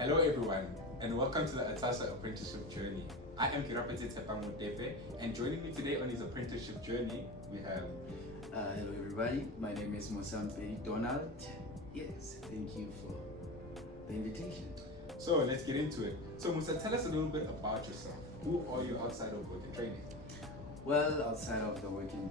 Hello everyone, and welcome to the ATASA apprenticeship journey. I am Mosa, and joining me today on his apprenticeship journey, we have... Hello everybody, my name is Mosa Donald. Yes, thank you for the invitation. So let's get into it. So Musa, tell us a little bit about yourself. Who are you outside of work and training? Well, outside of the work and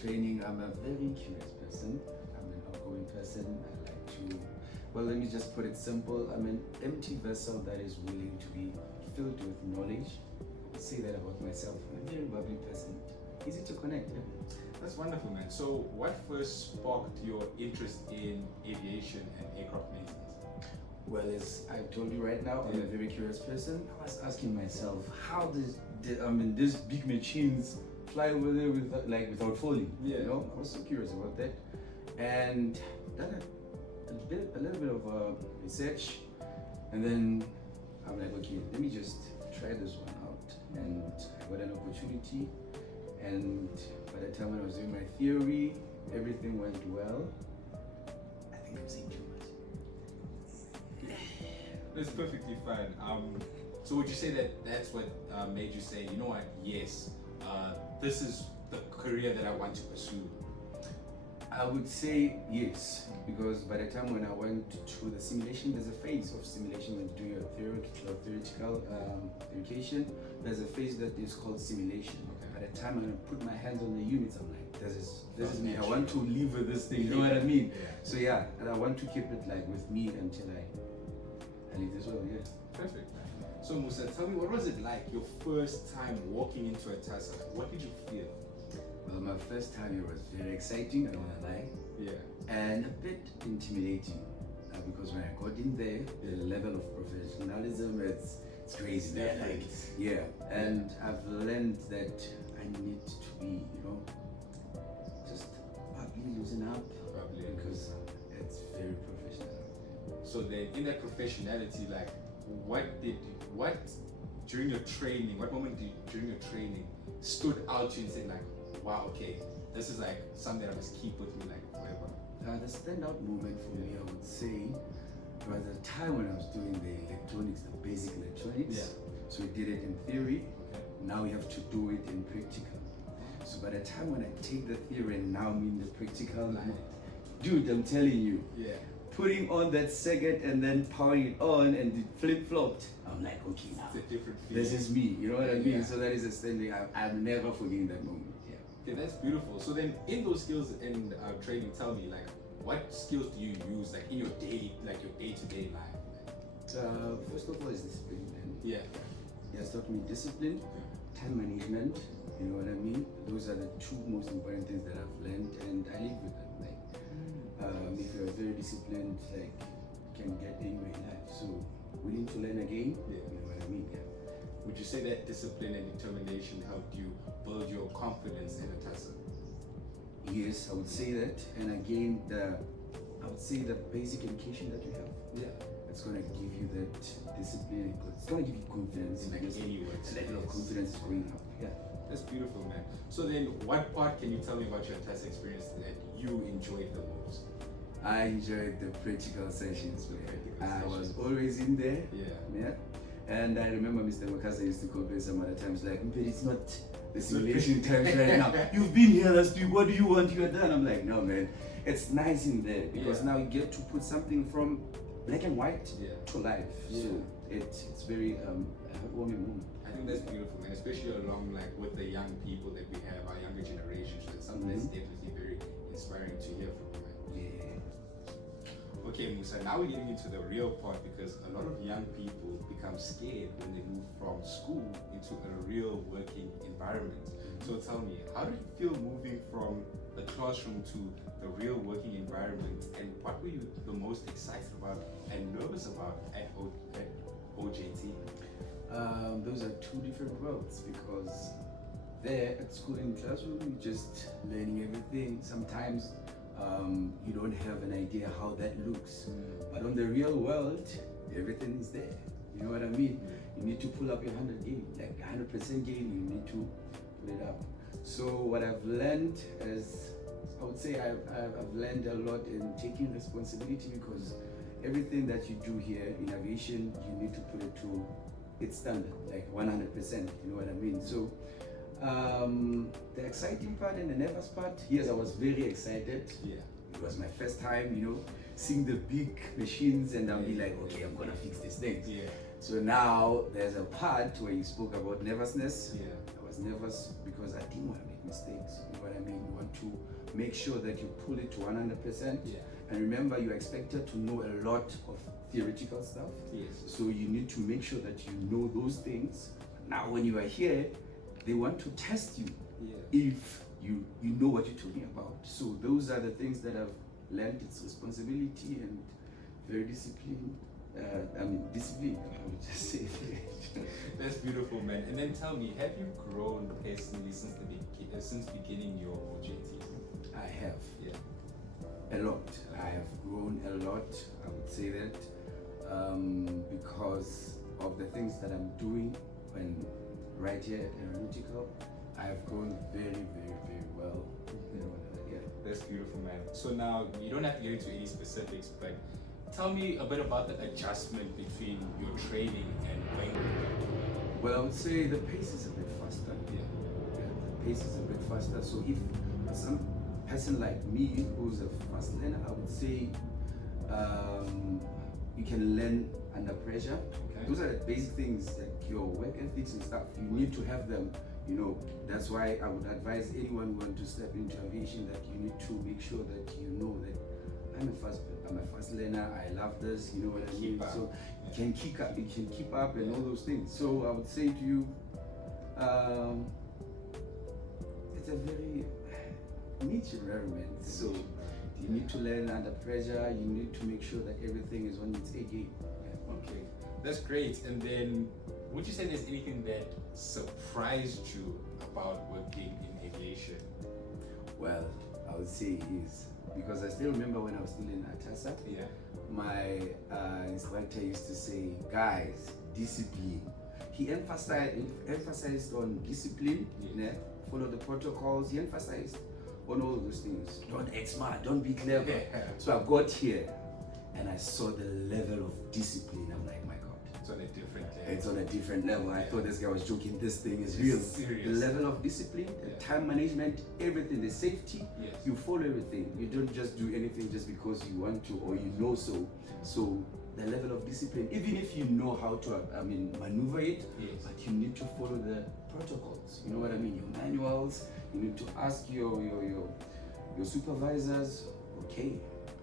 training, I'm a very curious person. I'm an outgoing person. I like to, well, let me just put it simple. I'm an empty vessel that is willing to be filled with knowledge. I would say that about myself. I'm a very bubbly person. Easy to connect. Yeah. That's wonderful, man. So what first sparked your interest in aviation and aircraft maintenance? Well, as I've told you right now, I'm a very curious person. I was asking myself, how does these big machines fly over there without falling? Yeah. You know, I was so curious about that, and done a little bit of research, and then I'm like, okay, let me just try this one out, and I got an opportunity. And by the time when I was doing my theory, everything went well. I think I'm saying too much. That's perfectly fine. So would you say that that's what made you say, you know what, yes, this is the career that I want to pursue? I would say yes, because by the time when I went to the simulation, there's a phase of simulation when you do your theoretical education. There's a phase that is called simulation. Okay. By the time when I put my hands on the units, I'm like, this is me. I want to live with this thing. You know what I mean? Yeah. So yeah, and I want to keep it like with me until I leave this world. Yeah. Perfect. So Musa, tell me, what was it like your first time walking into ATASA? What did you feel? Well, my first time, it was very exciting, I don't want to lie. Yeah. And a bit intimidating, because when I got in there, the level of professionalism, it's crazy. Yeah. And I've learned that I need to be, just probably loosen up, because it's very professional. So then, in that professionality, like, what during your training, what moment during your training stood out to you and said like, wow, okay, this is like something that I must keep with me like forever? The standout moment for me, I would say, was the time when I was doing the electronics, the basic electronics. Yeah. So we did it in theory. Okay. Now we have to do it in practical. So by the time when I take the theory and now I'm in the practical, dude, I'm telling you, putting on that circuit and then powering it on and it flip-flopped, I'm like, okay, now it's a different feeling. This is me, you know what I mean? So that is a standing, I'm never forgetting that moment. Okay, that's beautiful. So then, in those skills and training, tell me, like, what skills do you use, like, in your daily, like, your day-to-day life? First of all, is discipline, man. Yeah. He has taught me discipline, time management. You know what I mean? Those are the two most important things that I've learned, and I live with them. Like, if you're very disciplined, like, you can get anywhere in life. So, willing to learn again. You know what I mean? Yeah. Would you say that discipline and determination helped you build your confidence in ATASA? Yes, I would say that. And again, I would say the basic education that you have. It's gonna give you that discipline. It's gonna give you confidence. Like anywhere. The level of confidence is going up. Yeah. That's beautiful, man. So then, what part can you tell me about your ATASA experience that you enjoyed the most? I enjoyed the practical sessions. I was always in there. Yeah. And I remember Mr. Makasa used to complain some other times, like, Mpedi, it's not the simulation times right now. You've been here last week, what do you want? You're done. I'm like, no, man. It's nice in there because now you get to put something from black and white to life. So it's very heartwarming moment. I think that's beautiful, man, especially along like with the young people that we have, our younger generation. So it's something that's definitely very inspiring to hear from you, man. Okay, Musa, now we're getting into the real part because a lot of young people become scared when they move from school into a real working environment. So tell me, how did you feel moving from the classroom to the real working environment, and what were you the most excited about and nervous about at OJT? Those are two different worlds, because there at school in classroom, you're just learning everything. Sometimes you don't have an idea how that looks, but on the real world, everything is there. You know what I mean? You need to pull up your 100 game, like 100% game. You need to put it up. So what I've learned is, I would say I've learned a lot in taking responsibility, because everything that you do here in aviation, you need to put it to its standard, like 100%, you know what I mean? So the exciting part and the nervous part, yes, I was very excited. Yeah. It was my first time, you know, seeing the big machines, and I'll be like, okay, I'm gonna fix these things. Yeah. So now there's a part where you spoke about nervousness. Yeah. I was nervous because I didn't want to make mistakes. You know what I mean? You want to make sure that you pull it to 100%. Yeah. And remember, you're expected to know a lot of theoretical stuff. Yes. So you need to make sure that you know those things. Now, when you are here, they want to test you. Yeah. If you know what you're talking about. So those are the things that I've learned. It's responsibility and very disciplined. Discipline, I would just say. That's beautiful, man. And then tell me, have you grown personally since beginning your JT? I have. Yeah. A lot. I have grown a lot, I would say that, because of the things that I'm doing when right here at Aeronautical. I have grown very, very, very well. You know, yeah. That's beautiful, man. So now, you don't have to get into any specifics, but tell me a bit about the adjustment between your training and when. Well, I would say the pace is a bit faster. Yeah. The pace is a bit faster. So if some person like me who's a fast learner, I would say you can learn under pressure. Okay. Those are the basic things, like your work ethics and stuff. You need to have them. You know, that's why I would advise anyone who wants to step into aviation that you need to make sure that you know that I'm a fast learner. I love this. You know what I mean? So you can keep up and all those things. So I would say to you, it's a very niche environment. So you need to learn under pressure. You need to make sure that everything is on its A game. Yeah. Okay, that's great. And then, would you say there's anything that surprised you about working in aviation? Well, I would say is because I still remember when I was still in ATASA. Yeah. My instructor used to say, guys, discipline. He emphasized on discipline, yeah. Follow the protocols. He emphasized on all those things. Don't act smart, don't be clever. Yeah. So I got here and I saw the level of discipline. I'm like, my God. It's on a different level. It's on a different level. I thought this guy was joking. This thing is real. Serious. The level of discipline, the time management, everything, the safety, yes. You follow everything. You don't just do anything just because you want to or you know so. So the level of discipline, even if you know how to maneuver it, yes. But you need to follow the protocols. You know what I mean? Your manuals. You need to ask your supervisors, okay,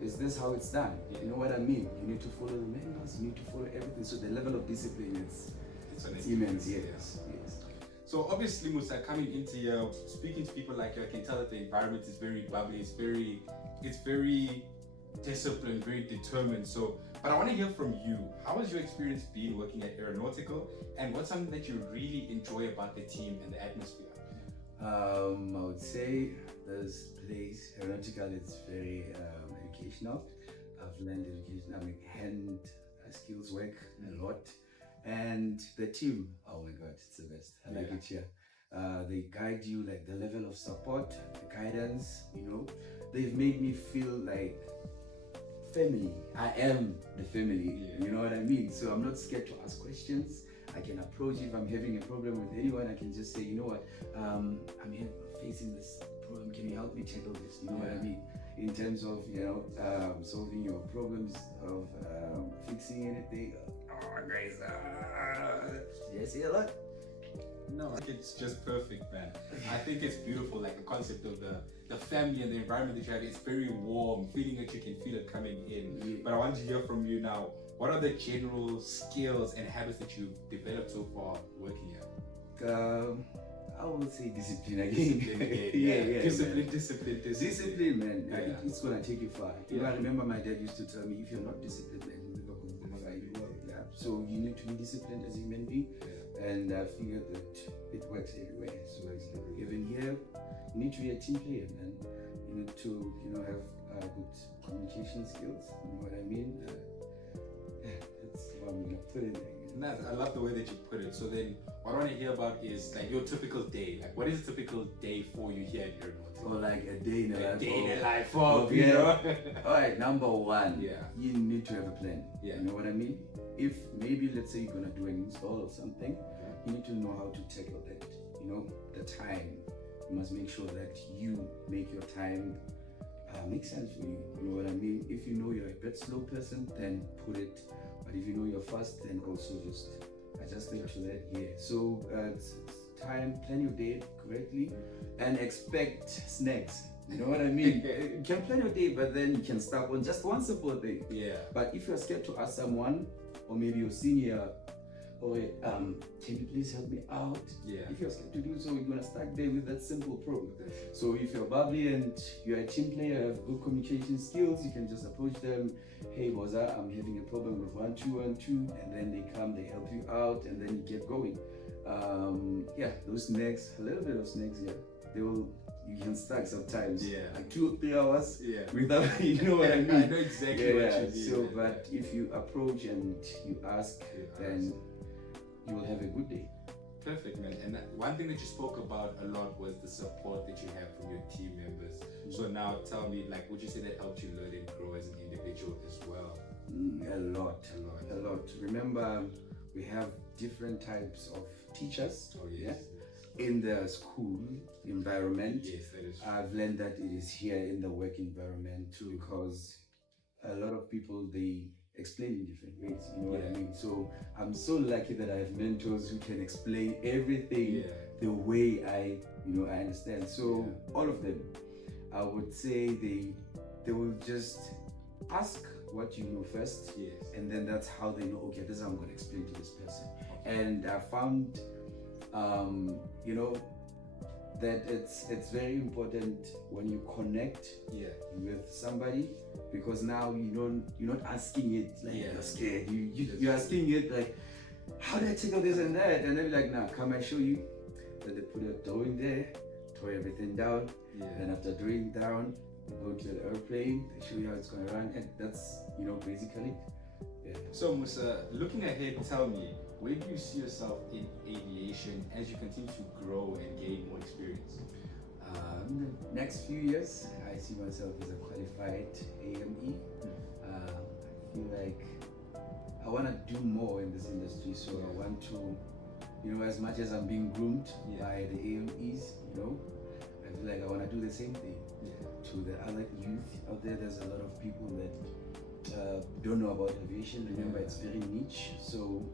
is this how it's done? You know what I mean? You need to follow the manuals, you need to follow everything. So the level of discipline is immense, yes. So obviously, Mosa, coming into here, speaking to people like you, I can tell that the environment is very bubbly, it's very disciplined, very determined. So, but I want to hear from you. How has your experience been working at Aeronautical, and what's something that you really enjoy about the team and the atmosphere? I would say this place, Aeronautical, is very educational. I've learned education, hand skills work a lot. And the team, oh my God, it's the best. I like it here. They guide you, like the level of support, the guidance, you know. They've made me feel like family. I am the family, you know what I mean? So I'm not scared to ask questions. I can approach if I'm having a problem with anyone. I can just say, you know what, I'm here facing this problem. Can you help me tackle this? You know what I mean? In terms of, solving your problems of fixing anything. Oh, guys, yes, yeah, look. No, it's just perfect, man. I think it's beautiful, like the concept of the family and the environment that you have. It's very warm, feeling that you can feel it coming in. Yeah. But I want to hear from you now. What are the general skills and habits that you've developed so far working here? I would say discipline again. Discipline, man. Yeah. It's gonna take you far. You know, I remember my dad used to tell me, if you're not disciplined, man, you're never gonna go far. Yeah. So you need to be disciplined as a human being, and I figured that it works everywhere. So even here, you need to be a team player, man. You need to, have good communication skills. You know what I mean? That's what I'm gonna put in there. Nice. I love the way that you put it. So then, what I want to hear about is like your typical day. Like, what is a typical day for you here at Aeronautical? Or like a day in the life. Day in the life of, you know. All right, number one, Yeah. you need to have a plan. Yeah. You know what I mean? If maybe let's say you're gonna do an install or something, you need to know how to tackle that. You know, the time. You must make sure that you make your time make sense for you. You know what I mean? If you know you're a bit slow person, then put it. But if you know you're fast, then also just adjust it to that. Yeah. So it's time, plan your day correctly, and expect snacks. You know what I mean? You can plan your day, but then you can stop on just one simple thing. Yeah. But if you're scared to ask someone, or maybe your senior, or can you please help me out? Yeah. If you're scared to do so, you're gonna start there with that simple problem. So if you're bubbly and you're a team player, have good communication skills, you can just approach them. Hey, Mosa, I'm having a problem with 1, 2, 1, 2, and then they come, they help you out, and then you get going. Yeah, those snacks, a little bit of snacks, yeah, they will. You can stack sometimes, like 2 or 3 hours, without, you know what I mean? I know exactly what you mean. So, but if you approach and you ask, then you will have a good day. Perfect, man. And one thing that you spoke about a lot was the support that you have from your team members. So now tell me, like, would you say that helped you learn and grow as an individual as well? A lot. Remember, we have different types of teachers. Oh, yes. In the school environment. Yes, that is true. I've learned that it is here in the work environment too, because a lot of people, they explain in different ways, you know what I mean? So I'm so lucky that I have mentors who can explain everything the way I understand. So all of them, I would say they will just ask what you know first, and then that's how they know, okay, this is how I'm going to explain to this person. And I found you know, that it's very important when you connect with somebody, because now you're not asking it like you're scared. You're asking it like, how do I tackle this and that? And they'll be like, nah, come I show you. Then they put a drawing there, tore everything down. Then after drawing down, you go to the airplane, they show you how it's gonna run, and that's basically. So Mosa, looking ahead, tell me, where do you see yourself in aviation as you continue to grow and gain more experience? In the next few years, I see myself as a qualified AME. I feel like I want to do more in this industry, so I want to, as much as I'm being groomed by the AMEs, I feel like I want to do the same thing to the other youth out there. There's a lot of people that don't know about aviation. Remember, it's very niche, so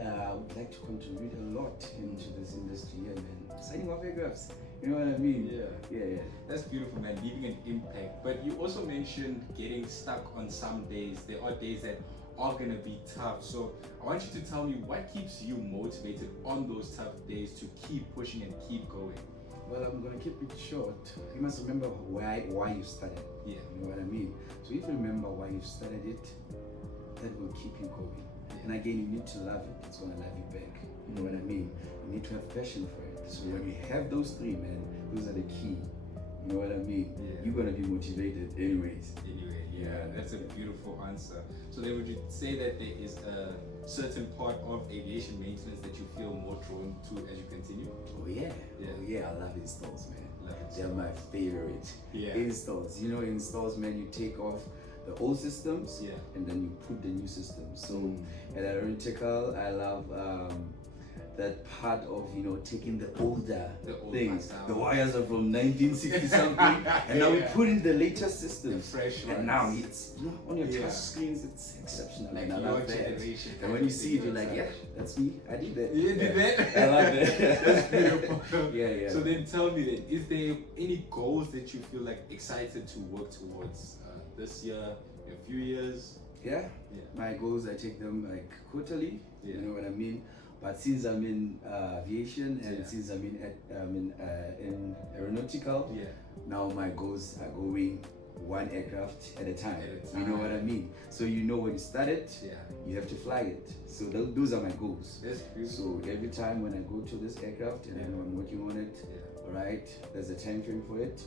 I would like to contribute a lot into this industry, man. Signing off aircrafts, you know what I mean? Yeah. That's beautiful, man, leaving an impact. But you also mentioned getting stuck on some days. There are days that are gonna be tough. So I want you to tell me what keeps you motivated on those tough days to keep pushing and keep going. Well, I'm gonna keep it short. You must remember why you started. You know what I mean? So if you remember why you started it, that will keep you going. And again, you need to love it. It's gonna love you back. You know what I mean? You need to have passion for it. So when you have those three, man, those are the key. You know what I mean? You're gonna be motivated anyways. That's a beautiful answer. So then would you say that there is a certain part of aviation maintenance that you feel more drawn to as you continue? Oh yeah, I love installs, man. They're my favorite. Installs. Installs, man, you take off the old systems and then you put the new systems. So at Aeronautical, I love that part of taking the older things. The wires are from 1960 something, and now we put in the latest systems. Fresh and now it's on your touch screens. It's exceptional. Like, and I love that. And when you see it, you're like, yeah, that's me. I did that. You did that. I love that. That's beautiful. Yeah. So then tell me then, is there any goals that you feel like excited to work towards this year, in a few years? Yeah. My goals, I take them like quarterly. You know what I mean? But since I'm in aviation and since I'm in aeronautical, now my goals are going one aircraft at a time. You know what I mean? So when you start it, you have to fly it. So those are my goals. That's beautiful. So every time when I go to this aircraft and I know I'm working on it, all right, there's a time frame for it.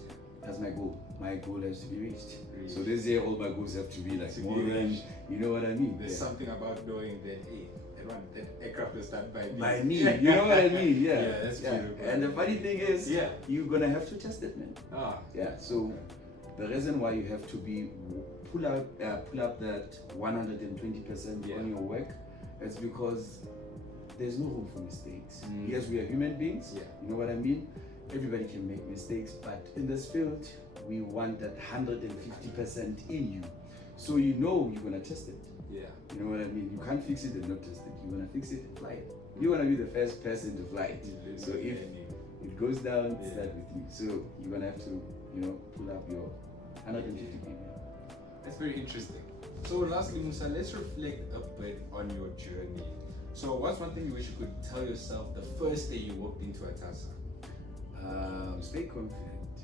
That's my goal. My goal has to be reached. So this year, all my goals have to be like more than, you know what I mean? There's something about knowing that, hey, that aircraft was done by me. By me, you know what I mean? Yeah. Yeah, that's beautiful. And the funny thing is, you're gonna have to test it, man. Yeah. So the reason why you have to be pull up that 120% on your work, it's because there's no room for mistakes. Yes, we are human beings. You know what I mean? Everybody can make mistakes, but in this field, we want that 150% in you. So you know you're gonna test it. You know what I mean? You can't fix it and not test it. You're gonna fix it and fly it. You wanna be the first person to fly it. So if it goes down, start with you. So you're gonna have to, pull up your 150 kg. That's very interesting. So lastly, Mosa, let's reflect a bit on your journey. So what's one thing you wish you could tell yourself the first day you walked into ATASA? Stay confident,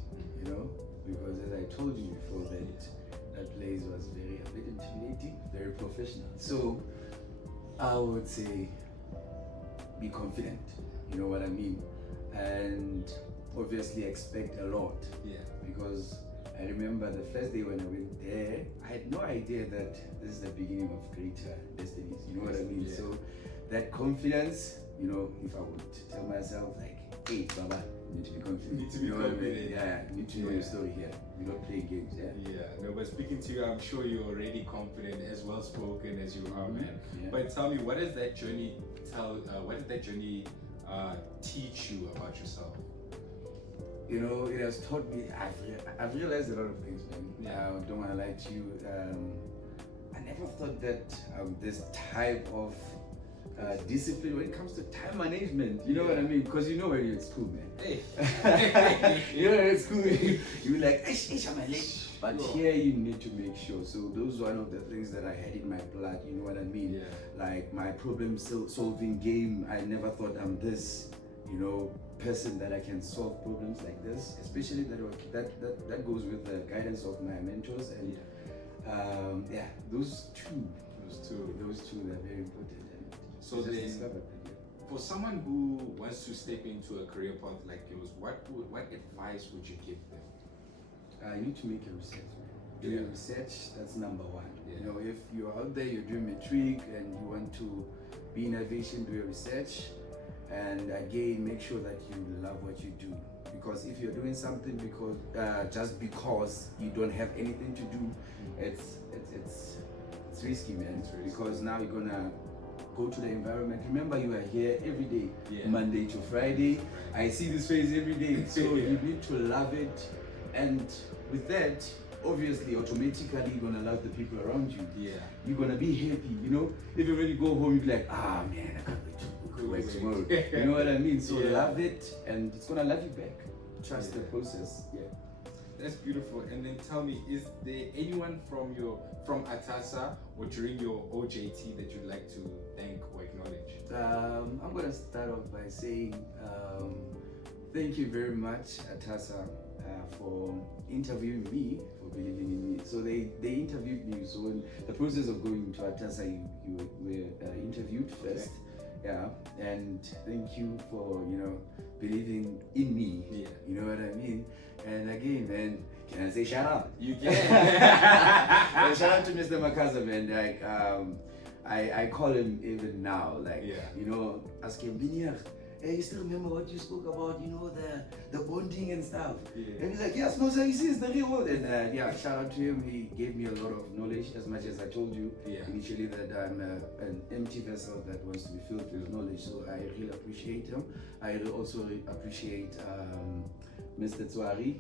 because as I told you before, that place was a bit intimidating, very professional. So I would say be confident, you know what I mean? And obviously expect a lot. Because I remember the first day when I went there, I had no idea that this is the beginning of greater destinies, you know what I mean? So that confidence, if I would tell myself like, hey, Baba, you need to be confident. You need to be confident. You need to know your story here. We don't play games. No, but speaking to you, I'm sure you're already confident, as well spoken as you are, man. But tell me, what does that journey teach you about yourself? It has taught me. I've realized a lot of things, man. I don't want to lie to you. I never thought that this type of discipline when it comes to time management, you know what I mean? Because when you're at school, man. You're at school, you're like, I'm late. But here you need to make sure. So those are one of the things that I had in my blood, you know what I mean? Like my problem solving game, I never thought I'm this, person that I can solve problems like this, especially that goes with the guidance of my mentors and those two are very important. So then, for someone who wants to step into a career path like yours, what advice would you give them? You need to make your research. Do your research, that's number one. If you're out there, you're doing matric and you want to be in aviation, do your research. And again, make sure that you love what you do. Because if you're doing something just because you don't have anything to do, it's risky, man. Because now you're gonna go to the environment. Remember, you are here every day, Monday to Friday. I see this face every day, so you need to love it. And with that, obviously, automatically, you're gonna love the people around you. You're gonna be happy, Even when you go home, you're like, man, I can't wait to go to work tomorrow. You know what I mean? So love it, and it's gonna love you back. Trust the process. That's beautiful. And then tell me, is there anyone from ATASA or during your OJT that you'd like to thank or acknowledge? I'm gonna start off by saying thank you very much, ATASA, for interviewing me, for believing in me. So they interviewed me. So in the process of going to ATASA, you were interviewed first. And thank you for believing in me. You know what I mean? And again, man, can I say shout out? You can. Shout out to Mr. Makaza, man. Like I call him even now. Like ask him, Binier, hey, you still remember what you spoke about? The bonding and stuff. And he's like, yes, Mosa, you see, it's the real world. And shout out to him. He gave me a lot of knowledge. As much as I told you initially that I'm an empty vessel that wants to be filled with knowledge. So I really appreciate him. I also appreciate Mr. Tswari.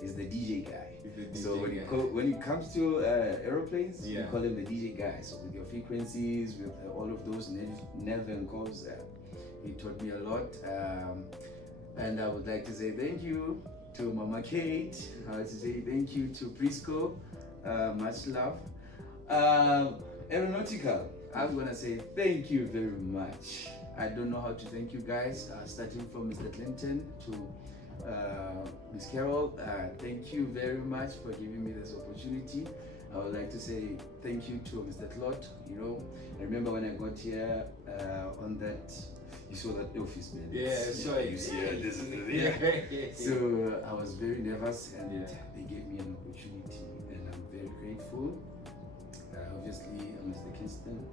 He's the DJ guy. So when it comes to aeroplanes, you call him the DJ guy. So with your frequencies, with all of those nav and calls, he taught me a lot. And I would like to say thank you to Mama Kate. I would like to say thank you to Prisco. Much love. Aeronautical, I was gonna say thank you very much. I don't know how to thank you guys, starting from Mr. Clinton to Miss Carol. Thank you very much for giving me this opportunity. I would like to say thank you to Mr. Claude. You know, I remember when I got here on that, you saw that office, man. Yeah, sure. You see, this is the So I was very nervous, and they gave me an opportunity, and I'm very grateful. Obviously, Mr. Kingston,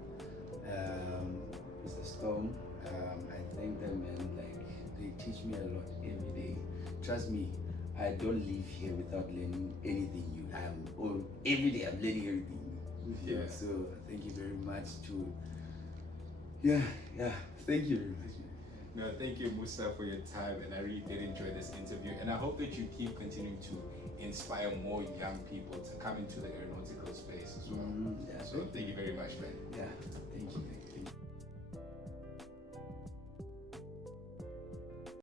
Mr. Storm, I thank them, and like they teach me a lot every day. Trust me, I don't leave here without learning anything new. Every day I'm learning everything new. Yeah. So thank you very much to. Thank you very much. No, thank you, Mosa, for your time, and I really did enjoy this interview. And I hope that you keep continuing to inspire more young people to come into the aeronautical space as well. Yeah, so thank you very much, man. Yeah.